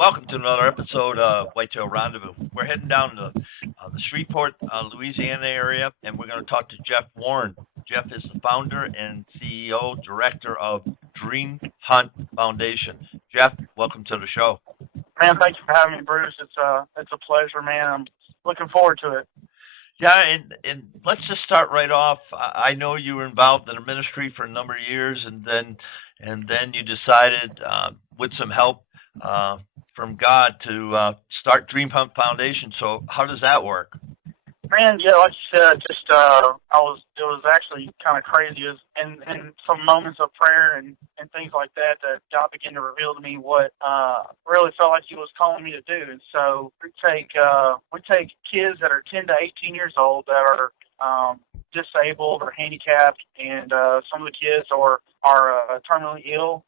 Welcome to another episode of Whitetail Rendezvous. We're heading down to the Shreveport, Louisiana area, and we're going to talk to Jeff Warren. Jeff is the founder and CEO, director of Dream Hunt Foundation. Jeff, welcome to the show. Man, thank you for having me, Bruce. It's a pleasure, man. I'm looking forward to it. Yeah, and let's just start right off. I know you were involved in a ministry for a number of years, and then you decided, with some help from God, to start Dream Hunt Foundation. So how does that work? Man, yeah, like you said, it was actually kind of crazy. It was in some moments of prayer and things like that God began to reveal to me what really felt like He was calling me to do. And so we take kids that are 10 to 18 years old that are disabled or handicapped, and some of the kids are terminally ill.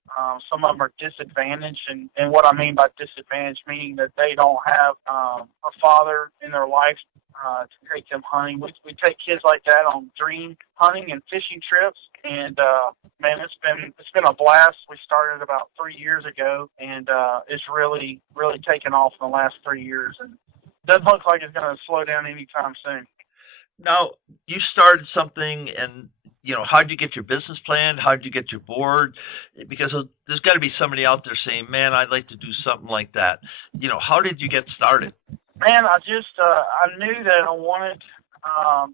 Some of them are disadvantaged, and what I mean by disadvantaged, meaning that they don't have a father in their life to take them hunting. We take kids like that on dream hunting and fishing trips, and man, it's been a blast. We started about 3 years ago, and it's really taken off in the last 3 years, and doesn't look like it's going to slow down anytime soon. Now, you started something, and how'd you get your business plan? How'd you get your board? Because there's got to be somebody out there saying, "Man, I'd like to do something like that." How did you get started? Man, I knew that I wanted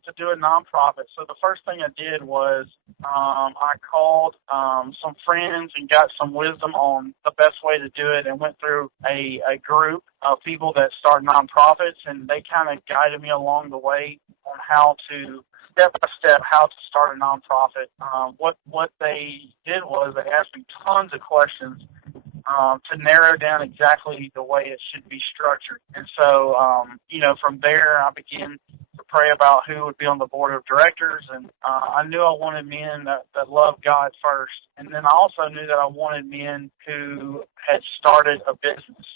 to do a nonprofit. So the first thing I did was I called some friends and got some wisdom on the best way to do it, and went through a group of people that start nonprofits, and they kind of guided me along the way on how to step by step how to start a nonprofit. What they did was they asked me tons of questions to narrow down exactly the way it should be structured. And so, from there, I began to pray about who would be on the board of directors. And I knew I wanted men that loved God first. And then I also knew that I wanted men who had started a business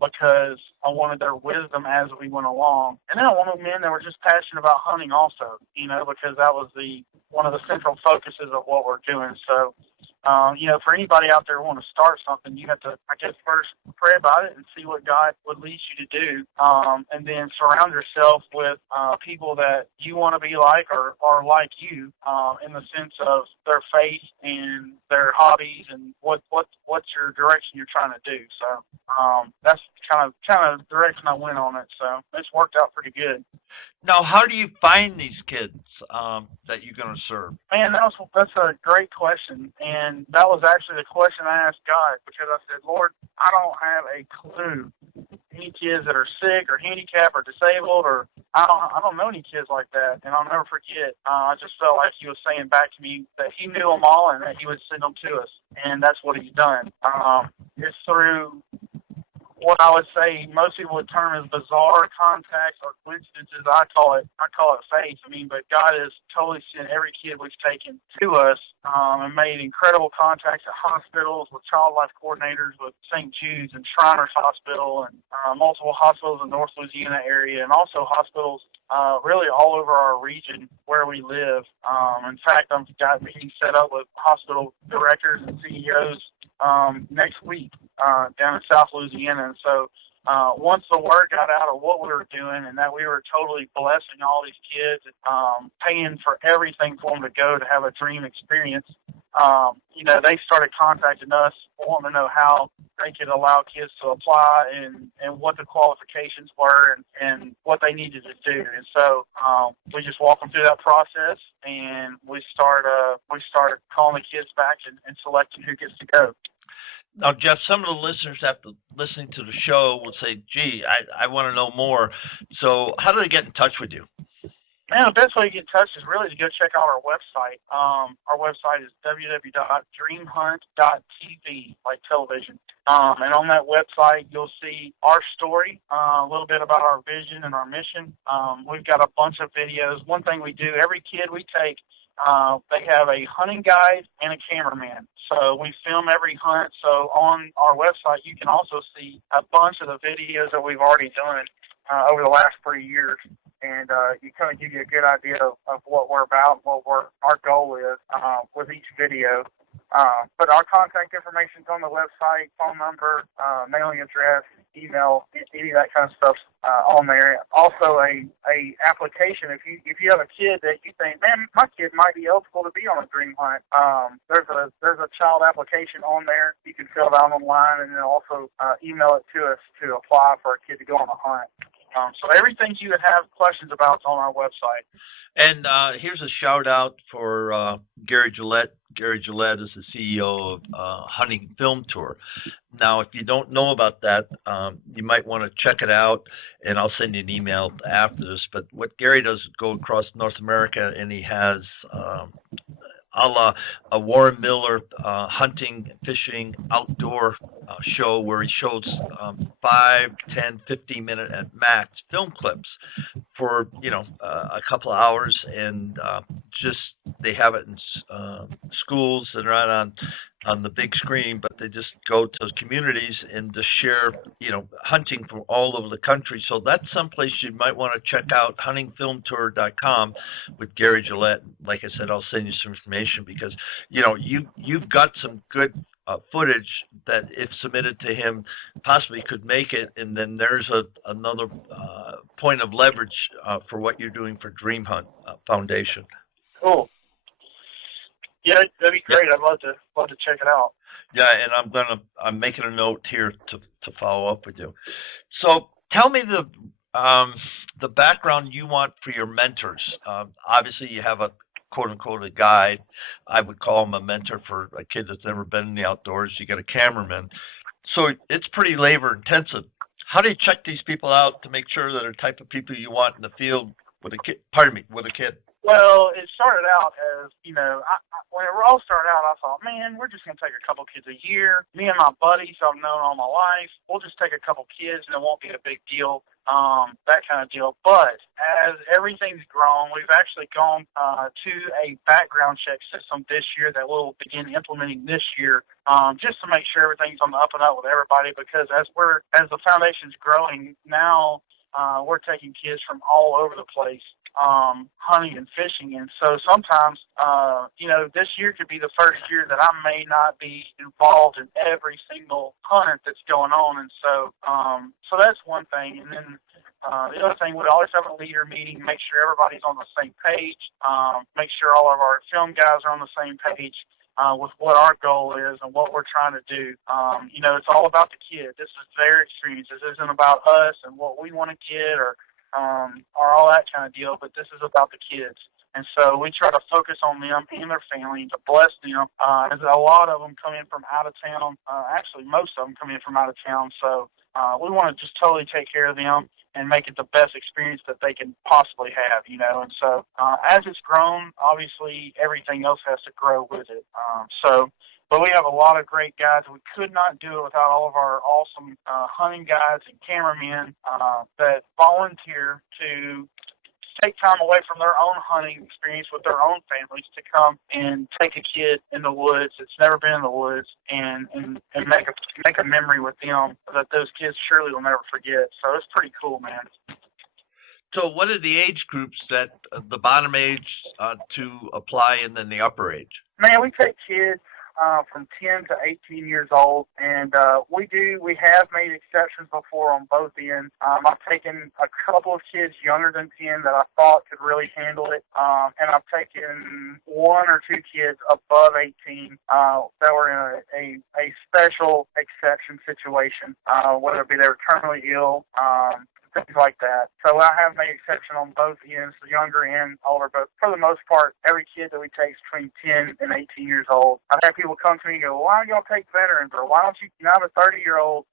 because I wanted their wisdom as we went along. And then I wanted men that were just passionate about hunting also, because that was one of the central focuses of what we're doing. So, for anybody out there who want to start something, you have to, I guess, first pray about it and see what God would lead you to do, and then surround yourself with people that you want to be like or like you, in the sense of their faith and their hobbies and what's your direction you're trying to do. So that's kind of the direction I went on it. So it's worked out pretty good. Now, how do you find these kids that you're going to serve? Man, that's a great question, and that was actually the question I asked God, because I said, Lord, I don't have a clue any kids that are sick or handicapped or disabled, or I don't know any kids like that, and I'll never forget. I just felt like He was saying back to me that He knew them all and that He would send them to us, and that's what He's done. It's through what I would say most people would term as bizarre contacts or coincidences. I call it faith. But God has totally sent every kid we've taken to us, and made incredible contacts at hospitals with child life coordinators with St. Jude's and Shriners Hospital, and multiple hospitals in North Louisiana area, and also hospitals really all over our region where we live. In fact, I've got meetings set up with hospital directors and CEOs next week down in South Louisiana. And so once the word got out of what we were doing and that we were totally blessing all these kids, paying for everything for them to go to have a dream experience, they started contacting us, wanting to know how they could allow kids to apply and what the qualifications were and what they needed to do. And so we just walk them through that process, and we start calling the kids back and selecting who gets to go. Now, Jeff, some of the listeners after listening to the show will say, "Gee, I want to know more." So how do they get in touch with you? Man, the best way to get in touch is really to go check out our website. Our website is www.dreamhunt.tv, like television. And on that website, you'll see our story, a little bit about our vision and our mission. We've got a bunch of videos. One thing we do, every kid we take, they have a hunting guide and a cameraman. So we film every hunt. So on our website, you can also see a bunch of the videos that we've already done over the last 3 years. And you kind of give you a good idea of what we're about, and what our goal is with each video. But our contact information is on the website, phone number, mailing address, email, any of that kind of stuff on there. Also, a application. If you have a kid that you think, man, my kid might be eligible to be on a dream hunt, there's a child application on there. You can fill it out online, and then also email it to us to apply for a kid to go on a hunt. So everything you would have questions about is on our website. And here's a shout out for Gary Gillette. Gary Gillette is the CEO of Hunting Film Tour. Now, if you don't know about that, you might want to check it out, and I'll send you an email after this. But what Gary does is go across North America, and he has a la a Warren Miller hunting, fishing, outdoor show where he shows 5, 10, 15-minute at max film clips for, a couple of hours, and just they have it in schools that are not on the big screen, but they just go to communities and just share, hunting from all over the country. So that's someplace you might want to check out, huntingfilmtour.com with Gary Gillette. Like I said, I'll send you some information because, you've got some good footage that, if submitted to him, possibly could make it. And then there's another point of leverage for what you're doing for Dream Hunt Foundation. Cool. Yeah, that'd be great. I'd love to check it out. Yeah, and I'm making a note here to follow up with you. So tell me the background you want for your mentors. Obviously, you have a quote unquote a guide. I would call him a mentor for a kid that's never been in the outdoors. You got a cameraman, so it's pretty labor intensive. How do you check these people out to make sure that they're the type of people you want in the field with a kid? With a kid. Well, it started out as, when it all started out, I thought, man, we're just going to take a couple kids a year. Me and my buddies I've known all my life, we'll just take a couple kids and it won't be a big deal, that kind of deal. But as everything's grown, we've actually gone to a background check system this year that we'll begin implementing this year, just to make sure everything's on the up and up with everybody, because as the foundation's growing now, we're taking kids from all over the place, hunting and fishing. And so sometimes, this year could be the first year that I may not be involved in every single hunt that's going on. And so, so that's one thing. And then, the other thing, we'd always have a leader meeting, make sure everybody's on the same page, make sure all of our film guys are on the same page, with what our goal is and what we're trying to do. It's all about the kid. This is their experience. This isn't about us and what we want to get or all that kind of deal, but this is about the kids. And so we try to focus on them and their family and to bless them. As a lot of them come in from out of town. Actually, most of them come in from out of town. So we want to just totally take care of them and make it the best experience that they can possibly have, And so as it's grown, obviously everything else has to grow with it. But we have a lot of great guys. We could not do it without all of our awesome hunting guides and cameramen that volunteer to take time away from their own hunting experience with their own families to come and take a kid in the woods that's never been in the woods and make a memory with them that those kids surely will never forget. So it's pretty cool, man. So what are the age groups that the bottom age to apply and then the upper age? Man, we take kids from 10 to 18 years old, and we have made exceptions before on both ends. I've taken a couple of kids younger than 10 that I thought could really handle it, and I've taken one or two kids above 18 that were in a special exception situation, whether it be they were terminally ill, things like that. So I have made exception on both ends, the younger and older, but for the most part, every kid that we take is between 10 and 18 years old. I've had people come to me and go, well, why don't y'all take veterans, or why don't you have a 30-year-old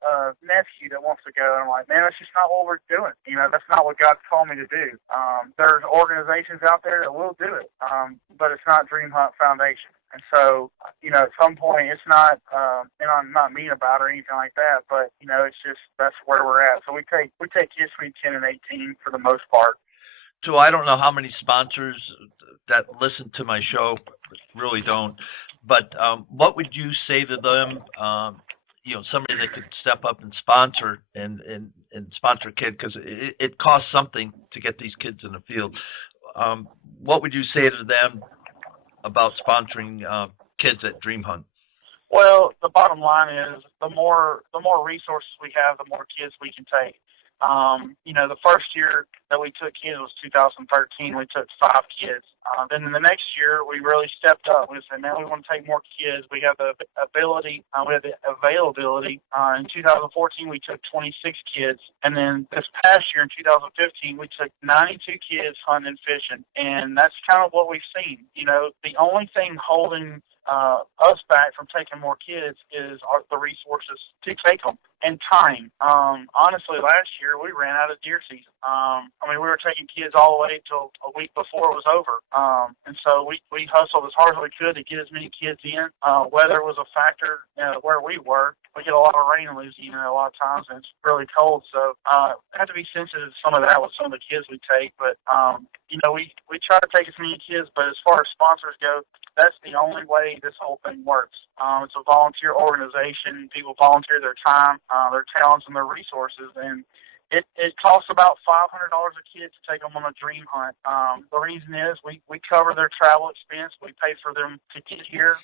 nephew that wants to go? And I'm like, man, that's just not what we're doing. That's not what God's called me to do. There's organizations out there that will do it, but it's not Dream Hunt Foundation. And so, at some point, it's not, and I'm not mean about it or anything like that, but, it's just, that's where we're at. So we take kids between 10 and 18 for the most part. So I don't know how many sponsors that listen to my show really don't, but what would you say to them, somebody that could step up and sponsor and sponsor a kid, because it costs something to get these kids in the field. What would you say to them about sponsoring kids at Dream Hunt? Well, the bottom line is the more resources we have, the more kids we can take. The first year that we took kids was 2013. We took 5 kids. Then in the next year, we really stepped up. We said, "Man, we want to take more kids. We have the ability. We have the availability." In 2014, we took 26 kids, and then this past year in 2015, we took 92 kids hunting and fishing, and that's kind of what we've seen. The only thing holding us back from taking more kids is the resources to take them and time. Honestly, last year we ran out of deer season. We were taking kids all the way till a week before it was over. And so we hustled as hard as we could to get as many kids in. Weather was a factor where we were. We get a lot of rain in Louisiana a lot of times, and it's really cold. So have to be sensitive to some of that with some of the kids we take. But, we try to take as many kids, but as far as sponsors go, that's the only way this whole thing works. It's a volunteer organization. People volunteer their time, their talents, and their resources, and it costs about $500 a kid to take them on a dream hunt. The reason is we cover their travel expense. We pay for them to get here.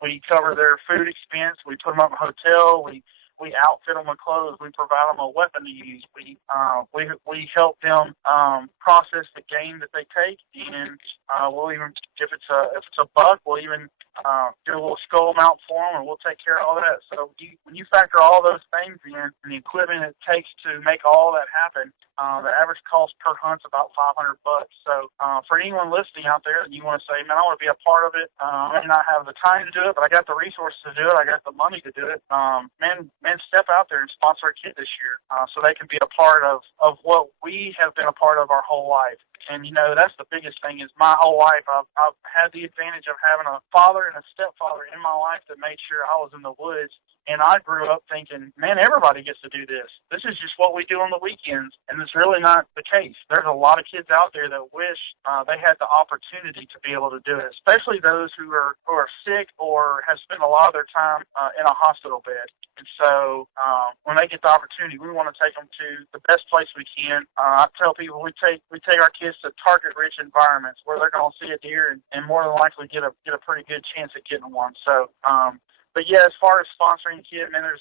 We cover their food expense. We put them up in a hotel. We outfit them with clothes. We provide them a weapon to use. We help them process the game that they take, and we'll even if it's a buck, we'll even do a little skull mount for them, and we'll take care of all that. So when you factor all those things in and the equipment it takes to make all that happen, the average cost per hunt's about $500. So for anyone listening out there, and you want to say, "Man, I want to be a part of it. I may not have the time to do it, but I got the resources to do it. I got the money to do it." Man, step out there and sponsor a kid this year, so they can be a part of what we have been a part of our whole life. And that's the biggest thing is my whole life I've had the advantage of having a father and a stepfather in my life that made sure I was in the woods. And I grew up thinking, man, everybody gets to do this. This is just what we do on the weekends, and it's really not the case. There's a lot of kids out there that wish they had the opportunity to be able to do it, especially those who are sick or have spent a lot of their time in a hospital bed. And so when they get the opportunity, we want to take them to the best place we can. I tell people we take our kids to target-rich environments where they're going to see a deer and more than likely get a pretty good chance at getting one. So. But yeah, as far as sponsoring kids, man, there's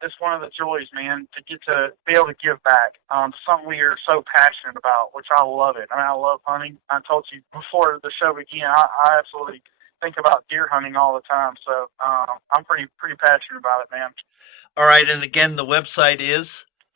it's one of the joys, man, to get to be able to give back. Something we are so passionate about, which I love it. I love hunting. I told you before the show began, I absolutely think about deer hunting all the time. So I'm pretty passionate about it, man. All right, and again, the website is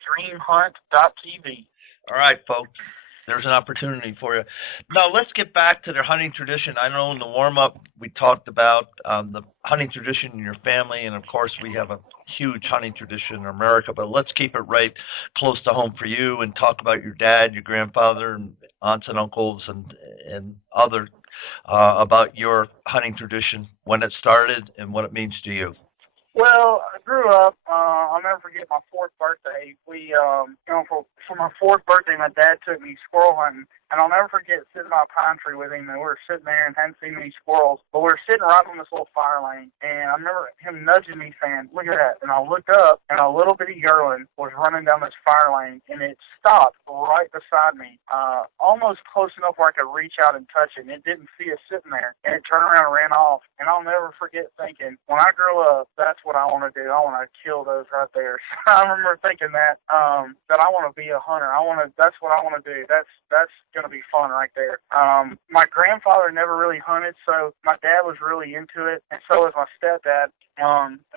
dreamhunt.tv. All right, folks. There's an opportunity for you. Now, let's get back to their hunting tradition. I know in the warm-up we talked about the hunting tradition in your family, and, of course, we have a huge hunting tradition in America, but let's keep it right close to home for you and talk about your dad, your grandfather, and aunts and uncles and other about your hunting tradition, when it started and what it means to you. Well, I grew up. I'll never forget my 4th birthday. We, for my 4th birthday, my dad took me squirrel hunting, and I'll never forget sitting by a pine tree with him, and we were sitting there and hadn't seen many squirrels, but we were sitting right on this little fire lane, and I remember him nudging me, saying, "Look at that!" And I looked up, and a little bitty yearling was running down this fire lane, and it stopped right beside me, almost close enough where I could reach out and touch it, and it didn't see us sitting there, and it turned around and ran off. And I'll never forget thinking, when I grow up, that's what I want to do. I want to kill those right there. I remember thinking that I want to be a hunter. That's what I want to do. That's going to be fun right there. My grandfather never really hunted, so my dad was really into it, and so was my stepdad.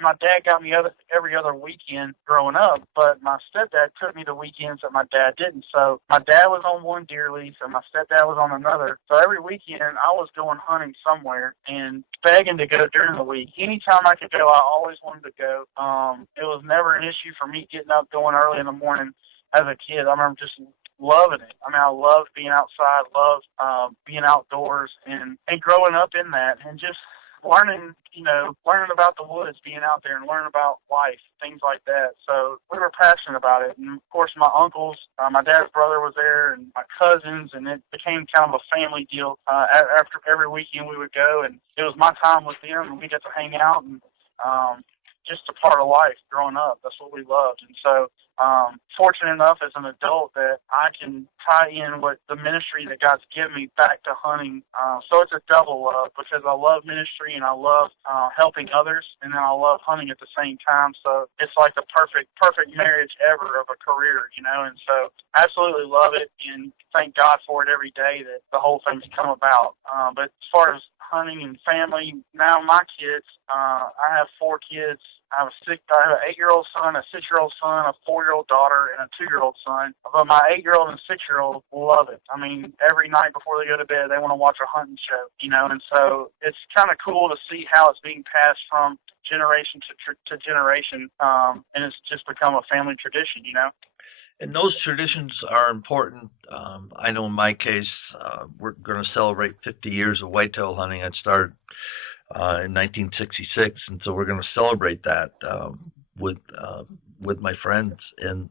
My dad got me every other weekend growing up, but my stepdad took me the weekends that my dad didn't. So my dad was on one deer lease, and my stepdad was on another. So every weekend I was going hunting somewhere and begging to go during the week. Anytime I could go, I always wanted to go. It was never an issue for me getting up, going early in the morning as a kid. I remember just loving it. I loved being outside, loved being outdoors, and growing up in that, and just learning about the woods, being out there and learning about life, things like that. So we were passionate about it. And, of course, my uncles, my dad's brother was there, and my cousins, and it became kind of a family deal. After every weekend we would go, and it was my time with them, and we got to hang out and just a part of life growing up. That's what we loved. And so fortunate enough as an adult that I can tie in what the ministry that God's given me back to hunting. So it's a double love because I love ministry and I love helping others, and then I love hunting at the same time. So it's like the perfect marriage ever of a career, you know. And so absolutely love it and thank God for it every day that the whole thing's come about. But as far as hunting and family, now my kids, I have 4 kids. I have an 8-year-old son, a 6-year-old son, a 4-year-old daughter, and a 2-year-old son. But my 8-year-old and 6-year-old love it. I mean, every night before they go to bed, they want to watch a hunting show, you know. And so it's kind of cool to see how it's being passed from generation to generation, and it's just become a family tradition, you know. And those traditions are important. I know in my case, we're going to celebrate 50 years of whitetail hunting. I started in 1966, and so we're going to celebrate that with my friends, and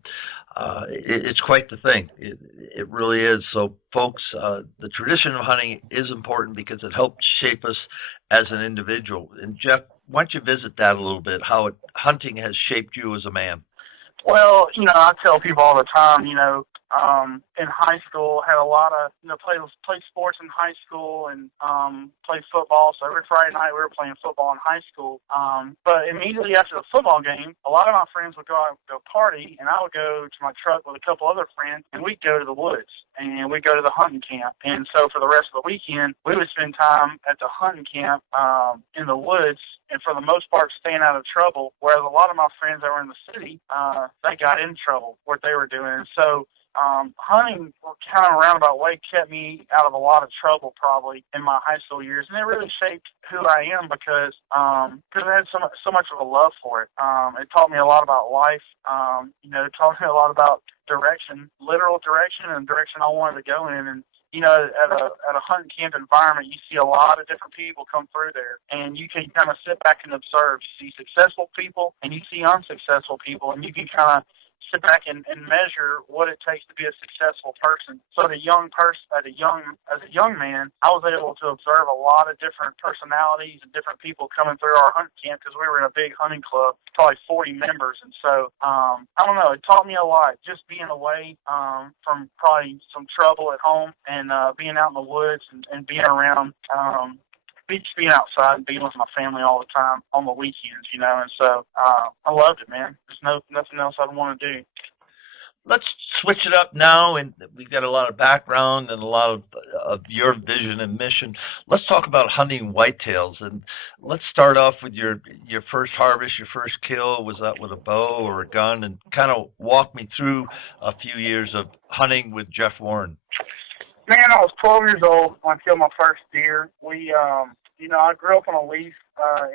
it's quite the thing. It really is. So, folks, the tradition of hunting is important because it helps shape us as an individual. And Jeff, why don't you visit that a little bit? How hunting has shaped you as a man? Well, you know, I tell people all the time, you know, in high school, had a lot of, you know, played sports in high school and played football. So every Friday night we were playing football in high school. But immediately after the football game, a lot of my friends would go out and go party, and I would go to my truck with a couple other friends, and we'd go to the woods, and we'd go to the hunting camp. And so for the rest of the weekend, we would spend time at the hunting camp in the woods, and for the most part staying out of trouble, whereas a lot of my friends that were in the city, they got in trouble, what they were doing. And so hunting kind of roundabout way kept me out of a lot of trouble probably in my high school years, and it really shaped who I am because I had so much of a love for it. It taught me a lot about life. You know, it taught me a lot about direction, literal direction, and direction I wanted to go in. And you know, at a hunting camp environment, you see a lot of different people come through there, and you can kind of sit back and observe. You see successful people, and you see unsuccessful people, and you can kind of sit back and measure what it takes to be a successful person. So as a young man, I was able to observe a lot of different personalities and different people coming through our hunting camp because we were in a big hunting club, probably 40 members. And so, I don't know, it taught me a lot just being away from probably some trouble at home and being out in the woods and being around just being outside and being with my family all the time on the weekends, you know. And so I loved it, man. There's nothing else I'd want to do. Let's switch it up now, and we've got a lot of background and a lot of your vision and mission. Let's talk about hunting whitetails, and let's start off with your first harvest, your first kill. Was that with a bow or a gun? And kind of walk me through a few years of hunting with Jeff Warren. Man, I was 12 years old when I killed my first deer. We, you know, I grew up on a lease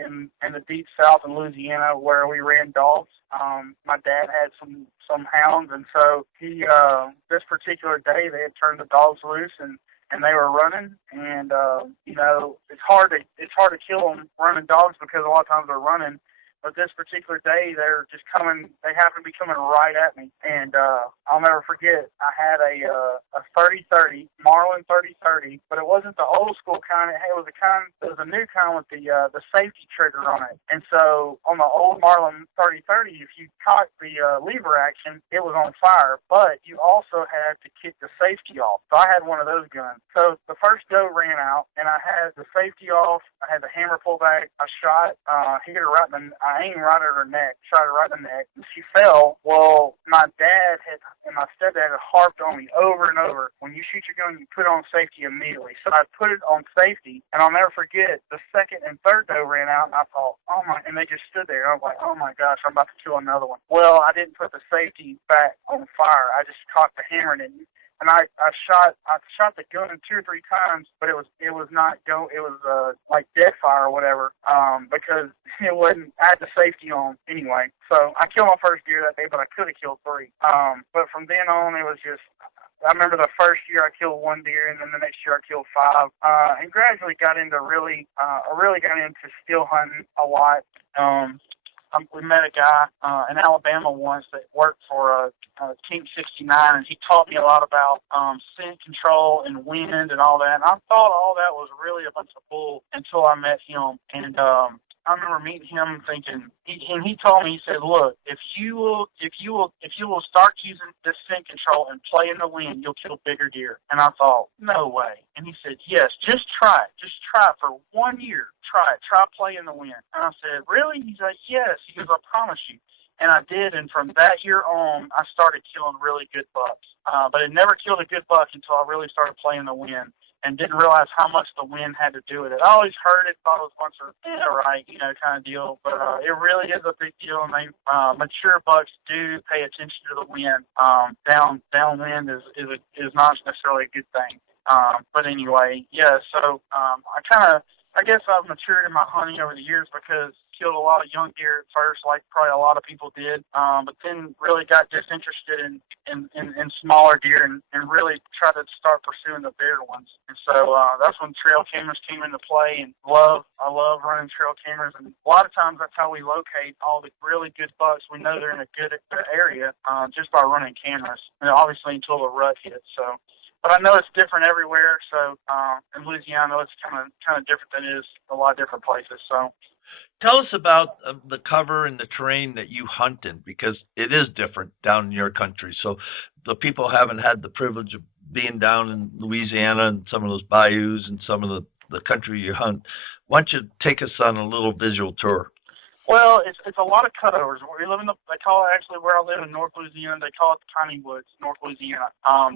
in the deep south in Louisiana where we ran dogs. My dad had some hounds, and so he this particular day they had turned the dogs loose and they were running. And you know, it's hard to kill them running dogs because a lot of times they're running. But this particular day, they're just coming. They happen to be coming right at me, and I'll never forget. I had a 30-30 Marlin 30-30, but it wasn't the old school kind. It was a new kind with the safety trigger on it. And so on the old Marlin 30-30, if you caught the lever action, it was on fire. But you also had to kick the safety off. So I had one of those guns. So the first doe ran out, and I had the safety off. I had the hammer pulled back. I shot. Hit her right in the. I aimed right at her neck, shot her right in the neck, and she fell. Well, my dad and my stepdad had harped on me over and over, when you shoot your gun, you put it on safety immediately. So I put it on safety, and I'll never forget, the second and third doe ran out, and I thought, oh my, and they just stood there. I was like, oh my gosh, I'm about to kill another one. Well, I didn't put the safety back on fire. I just cocked the hammer in it. And I shot the gun 2 or 3 times, but it was like dead fire or whatever, because it wasn't. I had the safety on anyway. So I killed my first deer that day, but I could have killed 3. But from then on, it was just. I remember the first year I killed 1 deer, and then the next year I killed 5, and gradually got into I really got into still hunting a lot. We met a guy in Alabama once that worked for King 69, and he taught me a lot about scent control and wind and all that. And I thought all that was really a bunch of bull until I met him. And I remember meeting him thinking, he told me, he said, look, if you will start using this scent control and play in the wind, you'll kill bigger deer. And I thought, no way. And he said, yes, just try it. Just try it for 1 year. Try it. Try play in the wind. And I said, really? He's like, yes. He goes, I promise you. And I did, and from that year on, I started killing really good bucks. But I never killed a good buck until I really started playing the wind and didn't realize how much the wind had to do with it. I always heard it, thought it was a bunch of, right, kind of deal. But it really is a big deal, and they mature bucks do pay attention to the wind. Downwind is not necessarily a good thing. But anyway, yeah, so I guess I've matured in my hunting over the years because killed a lot of young deer at first, like probably a lot of people did, but then really got disinterested in smaller deer and really tried to start pursuing the bigger ones. And so that's when trail cameras came into play, and I love running trail cameras. And a lot of times that's how we locate all the really good bucks. We know they're in a good area just by running cameras, and obviously until the rut hits. So. But I know it's different everywhere. So in Louisiana, I know it's kind of different than it is a lot of different places. So Tell us about the cover and the terrain that you hunt in, because it is different down in your country. So the people haven't had the privilege of being down in Louisiana and some of those bayous and some of the country you hunt. Why don't you take us on a little visual tour? Well, it's a lot of cutovers. We live they call it, actually where I live in North Louisiana, they call it the Piney Woods, North Louisiana.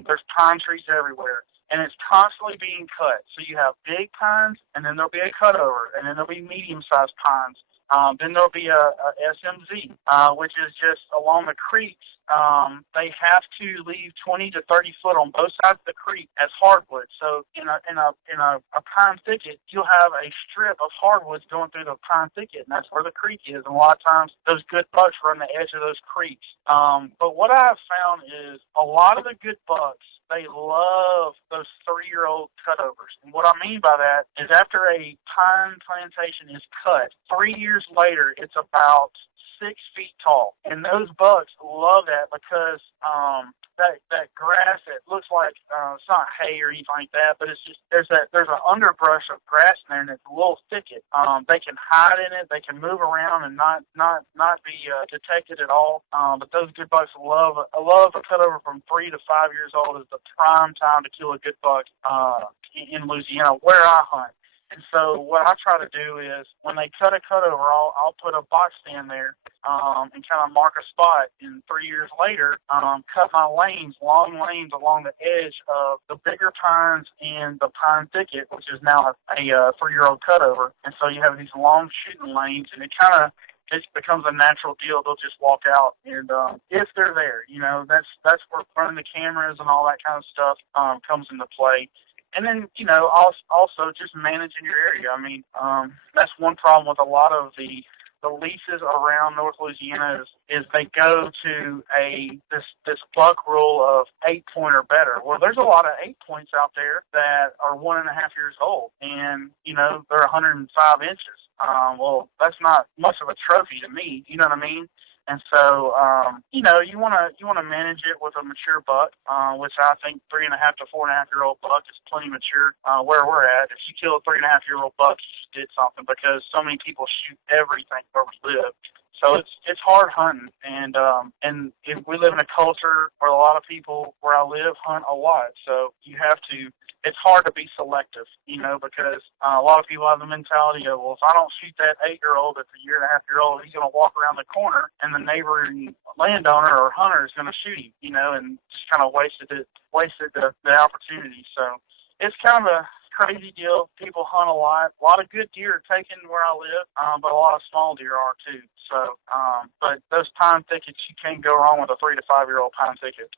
There's pine trees everywhere, and it's constantly being cut. So you have big pines, and then there'll be a cutover, and then there'll be medium-sized pines. Then there'll be a SMZ, which is just along the creeks. They have to leave 20 to 30 foot on both sides of the creek as hardwood. So in a pine thicket, you'll have a strip of hardwoods going through the pine thicket, and that's where the creek is. And a lot of times those good bucks run the edge of those creeks. But what I have found is a lot of the good bucks, they love those 3-year-old cutovers. And what I mean by that is after a pine plantation is cut, 3 years later, it's about 6 feet tall. And those bucks love that because that grass, it looks like it's not hay or anything like that, but it's just there's an underbrush of grass in there, and it's a little thicket. They can hide in it, they can move around and not be detected at all. But those good bucks love a cutover from 3 to 5 years old is the prime time to kill a good buck in Louisiana where I hunt. And so what I try to do is when they cut a cutover, I'll put a box stand there and kind of mark a spot. And 3 years later, cut my lanes, long lanes along the edge of the bigger pines and the pine thicket, which is now a 3-year-old cutover. And so you have these long shooting lanes, and it becomes a natural deal. They'll just walk out, and if they're there, that's where running the cameras and all that kind of stuff comes into play. And then, also just managing your area. I mean, that's one problem with a lot of the leases around North Louisiana is they go to this buck rule of 8 point or better. Well, there's a lot of 8 points out there that are 1.5 years old, and they're 105 inches. Well, that's not much of a trophy to me. You know what I mean? And so, you want to manage it with a mature buck, which I think 3.5 to 4.5-year-old buck is plenty mature where we're at. If you kill a 3.5-year-old buck, you just did something, because so many people shoot everything where we live. So it's hard hunting, and we live in a culture where a lot of people where I live hunt a lot. So it's hard to be selective, because a lot of people have the mentality of, well, if I don't shoot that 8-year-old that's a 1.5-year-old, he's going to walk around the corner, and the neighboring landowner or hunter is going to shoot him, and just kind of wasted the opportunity. So it's kind of a crazy deal. People hunt a lot. A lot of good deer are taken where I live, but a lot of small deer are too. So, but those pine thickets, you can't go wrong with a 3 to 5-year-old pine thicket.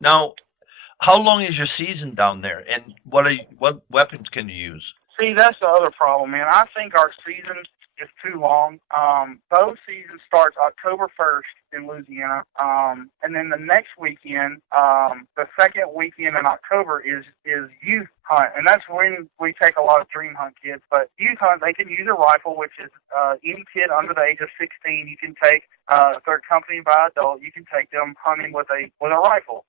Now, how long is your season down there, and what weapons can you use? See, that's the other problem, man. I think our season is too long. Bow season starts October 1st in Louisiana. And then the next weekend, the second weekend in October is youth hunt, and that's when we take a lot of dream hunt kids. But youth hunt, they can use a rifle, which is any kid under the age of 16 you can take. If they're accompanied by an adult, you can take them hunting with a rifle.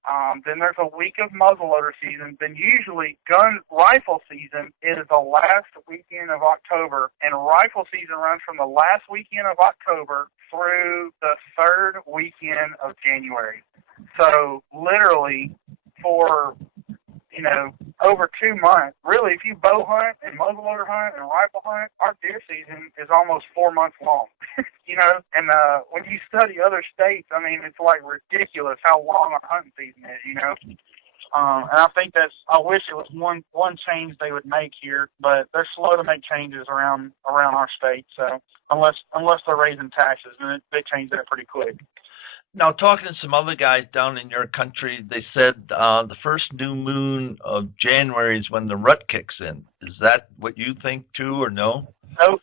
Then there's a week of muzzleloader season. Then usually gun rifle season is the last weekend of October, and rifle season runs from the last weekend of October through the third weekend of January. So literally for over 2 months. Really, if you bow hunt and muzzleloader hunt and rifle hunt, our deer season is almost 4 months long. And when you study other states, I mean, it's like ridiculous how long our hunting season is. And I think I wish it was one change they would make here, but they're slow to make changes around our state. So unless they're raising taxes, then they change that pretty quick. Now, talking to some other guys down in your country, they said the first new moon of January is when the rut kicks in. Is that what you think too, or no? No,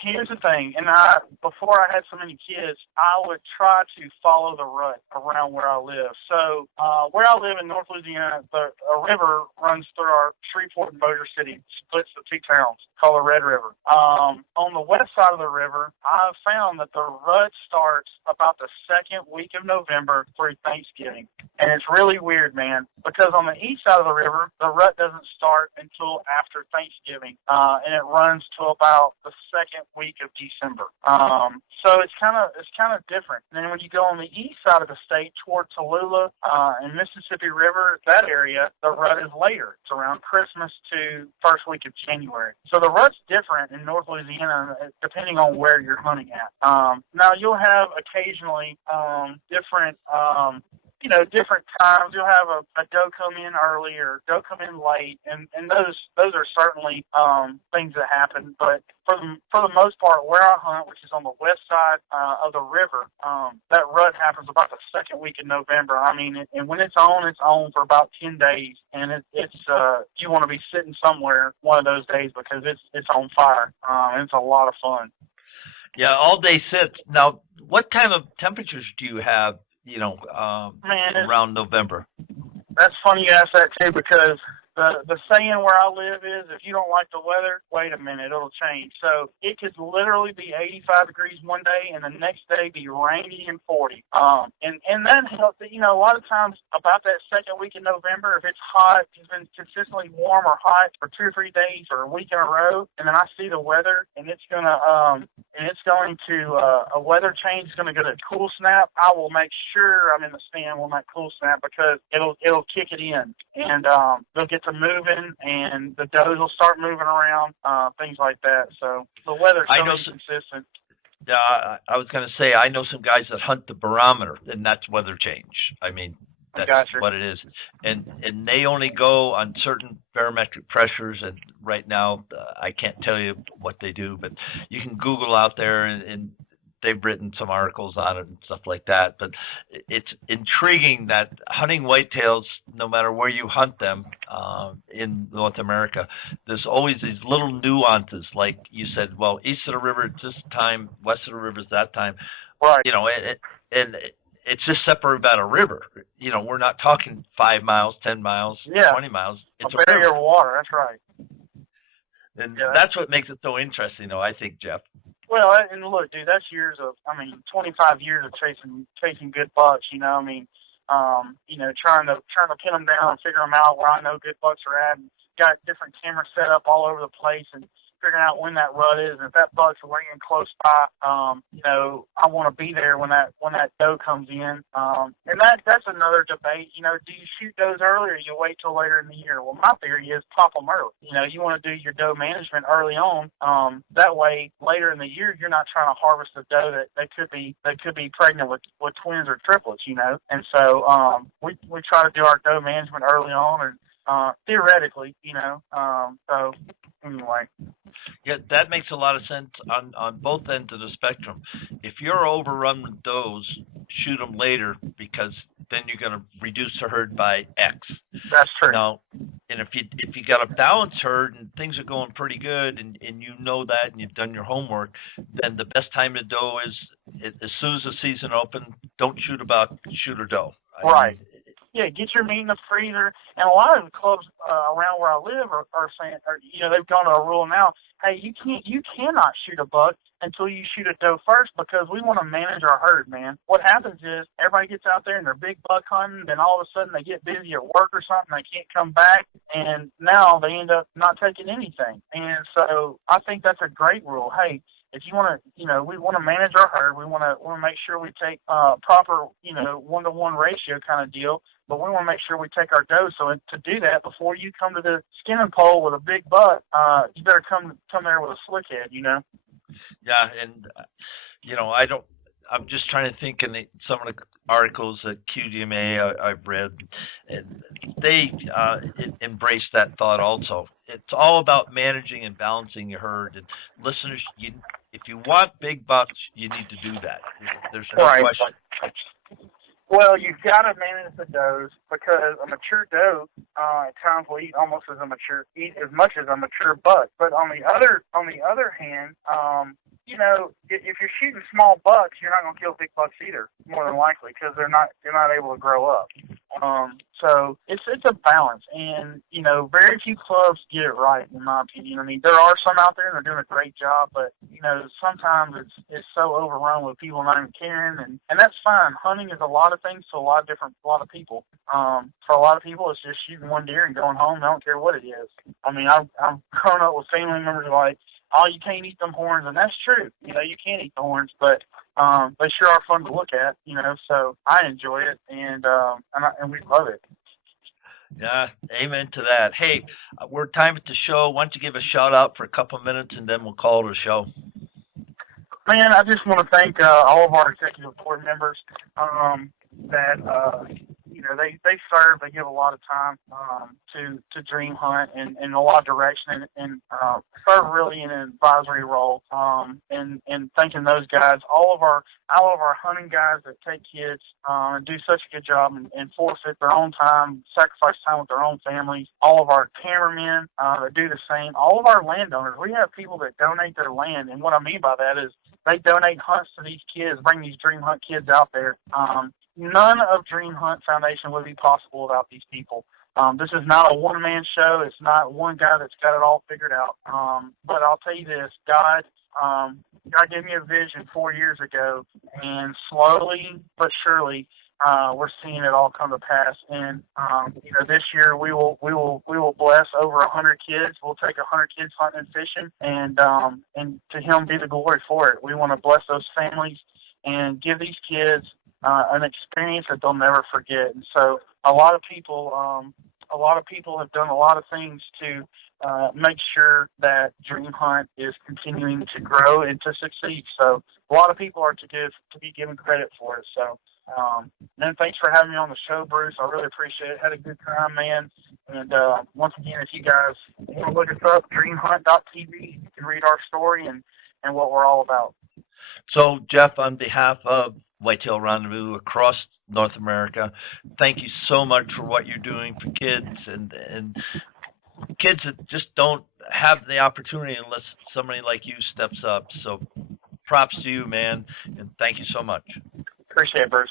here's the thing, and before I had so many kids, I would try to follow the rut around where I live. So where I live in North Louisiana, a river runs through our Shreveport and Bossier City, splits the two towns, called the Red River. On the west side of the river, I've found that the rut starts about the second week of November through Thanksgiving. And it's really weird, man, because on the east side of the river, the rut doesn't start until after Thanksgiving, and it runs to about the second week of December. So it's kind of different. And then when you go on the east side of the state toward Tallulah and Mississippi River, that area, the rut is later. It's around Christmas to first week of January. So the rut's different in North Louisiana depending on where you're hunting at. Now you'll have occasionally different different times. You'll have a doe come in early or doe come in late, and those are certainly things that happen. But for the most part, where I hunt, which is on the west side of the river, that rut happens about the second week in November. I mean, and when it's on for about 10 days, and it's you want to be sitting somewhere one of those days because it's on fire. And it's a lot of fun. Yeah, all day sits. Now, what kind of temperatures do you have? Around November. That's funny you ask that too, because the saying where I live is, if you don't like the weather, wait a minute, it'll change. So it could literally be 85 degrees one day and the next day be rainy and 40. And that helps. A lot of times about that second week in November, if it's hot, it's been consistently warm or hot for 2 or 3 days or a week in a row, and then I see the weather and it's going to a weather change is going to go to cool snap, I will make sure I'm in the stand when that cool snap, because it'll kick it in, and they'll get to moving, and the does will start moving around, things like that. So the weather's consistent. I was going to say, I know some guys that hunt the barometer, and that's weather change. I mean, that's what it is. And they only go on certain barometric pressures, and right now I can't tell you what they do, but you can Google out there, and they've written some articles on it and stuff like that. But it's intriguing that hunting whitetails, no matter where you hunt them in North America, there's always these little nuances. Like you said, well, east of the river it's this time, west of the river is that time. Right. It's just separate about a river. We're not talking 5 miles, 10 miles, 20 miles. It's a barrier river. Of water. That's right. And that's what makes it so interesting, though, I think, Jeff. Well, and look, dude, that's 25 years of chasing good bucks. Trying to pin them down and figure them out where I know good bucks are at, and got different cameras set up all over the place, and figuring out when that rut is, and if that buck's laying close by, I want to be there when that doe comes in. And that's another debate. Do you shoot does early or you wait till later in the year? Well, my theory is pop them early. You want to do your doe management early on. That way, later in the year, you're not trying to harvest a doe that they could be pregnant with twins or triplets. And so we try to do our doe management early on, and theoretically, so anyway. Yeah, that makes a lot of sense on both ends of the spectrum. If you're overrun with does, shoot them later, because then you're going to reduce the herd by X. That's true. Now, and if you got a balanced herd and things are going pretty good, and you know that, and you've done your homework, then the best time to doe is as soon as the season opens, don't shoot or doe. Right. Yeah, get your meat in the freezer. And a lot of the clubs around where I live are saying, they've gone to a rule now. Hey, you cannot shoot a buck until you shoot a doe first because we want to manage our herd, man. What happens is everybody gets out there and they're big buck hunting, then all of a sudden they get busy at work or something, they can't come back, and now they end up not taking anything. And so I think that's a great rule. Hey, if you want to, we want to manage our herd. We want to make sure we take proper, 1-to-1 ratio kind of deal. But we want to make sure we take our dose. So to do that, before you come to the skinning pole with a big buck, you better come there with a slick head. Yeah, and I'm just trying to think in some of the articles that QDMA I've read, and they embrace that thought also. It's all about managing and balancing your herd. And listeners, if you want big bucks, you need to do that. There's no question. Well, you've got to manage the does because a mature doe at times will eat eat as much as a mature buck. But on the other hand, if you're shooting small bucks, you're not going to kill big bucks either, more than likely, because they're not able to grow up. So it's a balance, and very few clubs get it right, in my opinion. I mean, there are some out there and they're doing a great job, but sometimes it's so overrun with people not even caring, and that's fine. Hunting is a lot of things to a lot of people. For a lot of people, it's just shooting one deer and going home. I don't care what it is. I mean, I've grown up with family members who are like, oh, you can't eat them horns, and that's true. You can't eat the horns, but they sure are fun to look at. So I enjoy it, and we love it. Yeah, amen to that. Hey, we're time at the show. Why don't you give a shout out for a couple of minutes, and then we'll call it a show. Man, I just want to thank all of our executive board members that they serve. They give a lot of time to Dream Hunt and a lot of direction and serve really in an advisory role. And thanking those guys, all of our hunting guys that take kids and do such a good job and forfeit their own time, sacrifice time with their own families. All of our cameramen that do the same. All of our landowners. We have people that donate their land, and what I mean by that is they donate hunts to these kids, bring these Dream Hunt kids out there. None of Dream Hunt Foundation would be possible without these people. This is not a one-man show. It's not one guy that's got it all figured out. But I'll tell you this, God gave me a vision 4 years ago, and slowly but surely, we're seeing it all come to pass. And this year we will bless over 100 kids. We'll take 100 kids hunting and fishing, and to Him be the glory for it. We want to bless those families and give these kids an experience that they'll never forget. And so a lot of people have done a lot of things to make sure that Dream Hunt is continuing to grow and to succeed. So a lot of people are to be given credit for it. So man, thanks for having me on the show, Bruce. I really appreciate it. Had a good time, man. And once again, if you guys want to look us up, dreamhunt.tv, you can read our story and what we're all about. So, Jeff, on behalf of Whitetail Rendezvous across North America, thank you so much for what you're doing for kids and kids that just don't have the opportunity unless somebody like you steps up. So props to you, man, and thank you so much. Appreciate it, Bruce.